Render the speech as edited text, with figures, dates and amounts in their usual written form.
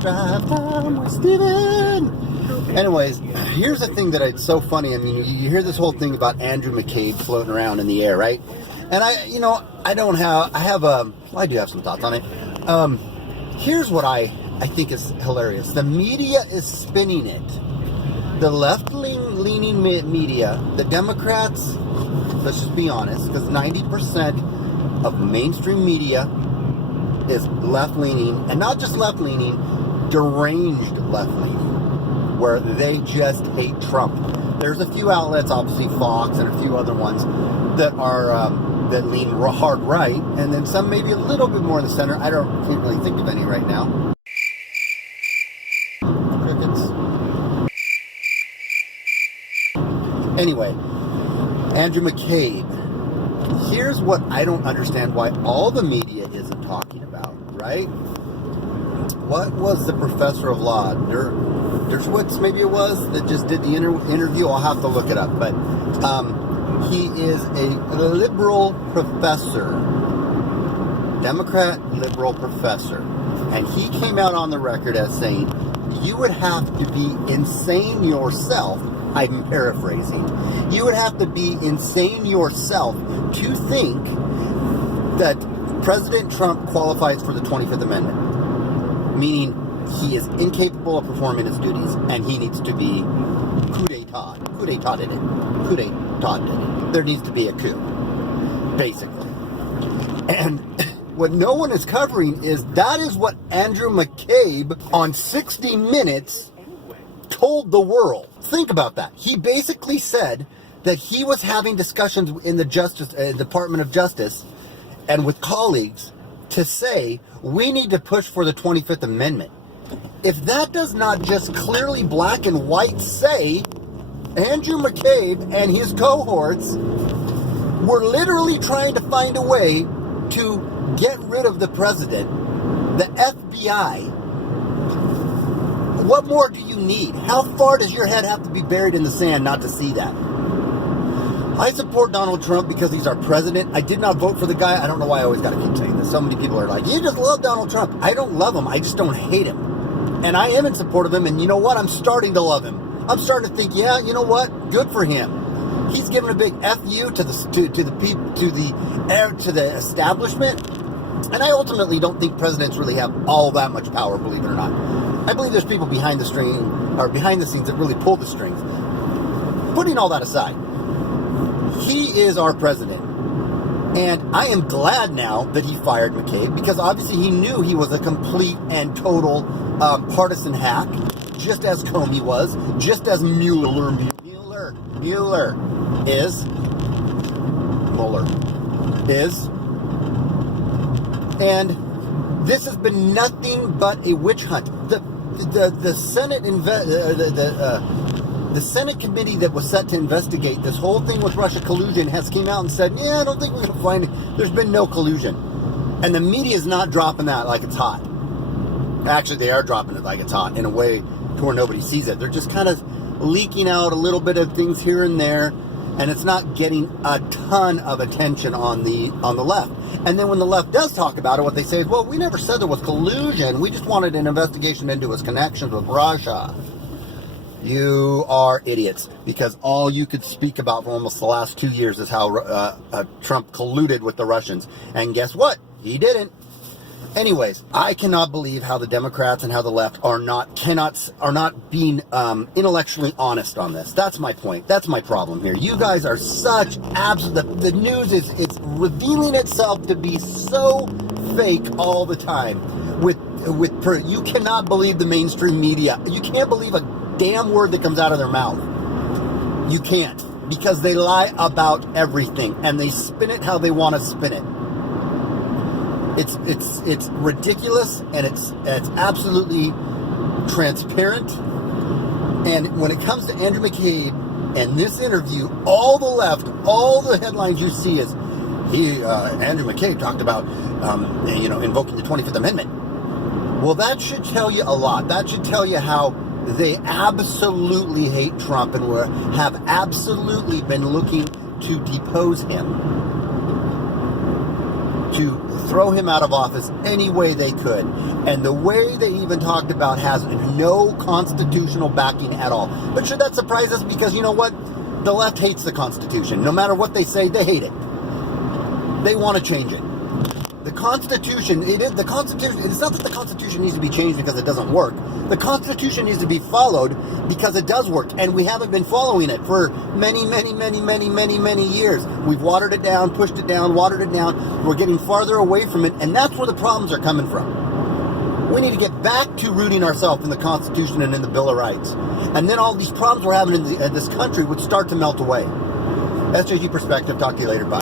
Drive time with Steven. Anyways, here's the thing that it's so funny. I mean, you hear this whole thing about Andrew McCabe floating around in the air, right? And I do have some thoughts on it. Here's what I think is hilarious. The media is spinning it. The left-leaning media, the Democrats, let's just be honest, because 90% of mainstream media is left-leaning, and not just left-leaning, deranged left-leaning, where they just hate Trump. There's a few outlets, obviously Fox and a few other ones, that are that lean hard right, and then some maybe a little bit more in the center. Can't really think of any right now. Crickets. Anyway, Andrew McCabe. Here's what I don't understand why all the media isn't talking about, right? What was the professor of law, Dershowitz, maybe it was, that just did the interview? I'll have to look it up, but he is a liberal professor, Democrat liberal professor, and he came out on the record as saying, you would have to be insane yourself, I'm paraphrasing, you would have to be insane yourself to think that President Trump qualifies for the 25th Amendment, meaning he is incapable of performing his duties, and he needs to be coup d'etat. There needs to be a coup, basically. And what no one is covering is that is what Andrew McCabe on 60 Minutes told the world. Think about that. He basically said that he was having discussions in the Department of Justice and with colleagues to say we need to push for the 25th Amendment. If that does not just clearly black and white say Andrew McCabe and his cohorts were literally trying to find a way to get rid of the president, the FBI, what more do you need? How far does your head have to be buried in the sand not to see that? I support Donald Trump because he's our president. I did not vote for the guy. I don't know why I always got to keep saying this. So many people are like, you just love Donald Trump. I don't love him. I just don't hate him. And I am in support of him. And you know what? I'm starting to love him. I'm starting to think, yeah, you know what? Good for him. He's giving a big FU to the establishment. And I ultimately don't think presidents really have all that much power, believe it or not. I believe there's people behind the scenes that really pull the strings. Putting all that aside, he is our president. And I am glad now that he fired McCabe, because obviously he knew he was a complete and total partisan hack, just as Comey was, just as Mueller is. And this has been nothing but a witch hunt. The Senate committee that was set to investigate this whole thing with Russia collusion has came out and said, yeah, I don't think we're going to find it. There's been no collusion. And the media is not dropping that like it's hot. Actually, they are dropping it like it's hot in a way to where nobody sees it. They're just kind of leaking out a little bit of things here and there, and it's not getting a ton of attention on the left. And then when the left does talk about it, what they say is, well, we never said there was collusion. We just wanted an investigation into his connections with Russia. You are idiots, because all you could speak about for almost the last 2 years is how Trump colluded with the Russians. And guess what? He didn't. Anyways, I cannot believe how the Democrats and how the left are not being intellectually honest on this. That's my point. That's my problem here. You guys are such the news it's revealing itself to be so fake all the time. You cannot believe the mainstream media. You can't believe a damn word that comes out of their mouth. You can't, because they lie about everything and they spin it how they want to spin it. It's ridiculous, and it's absolutely transparent. And when it comes to Andrew McCabe and this interview, all the left, all the headlines you see is Andrew McCabe talked about invoking the 25th Amendment. Well, that should tell you a lot. That should tell you how they absolutely hate Trump and have absolutely been looking to depose him. to throw him out of office any way they could. And the way they even talked about has no constitutional backing at all. But should that surprise us? Because you know what? The left hates the Constitution. No matter what they say, they hate it. They want to change it. The Constitution, the Constitution, it's not that the Constitution needs to be changed because it doesn't work. The Constitution needs to be followed because it does work. And we haven't been following it for many years. We've watered it down, pushed it down, watered it down. We're getting farther away from it. And that's where the problems are coming from. We need to get back to rooting ourselves in the Constitution and in the Bill of Rights. And then all these problems we're having in this country would start to melt away. SJG Perspective. Talk to you later. Bye.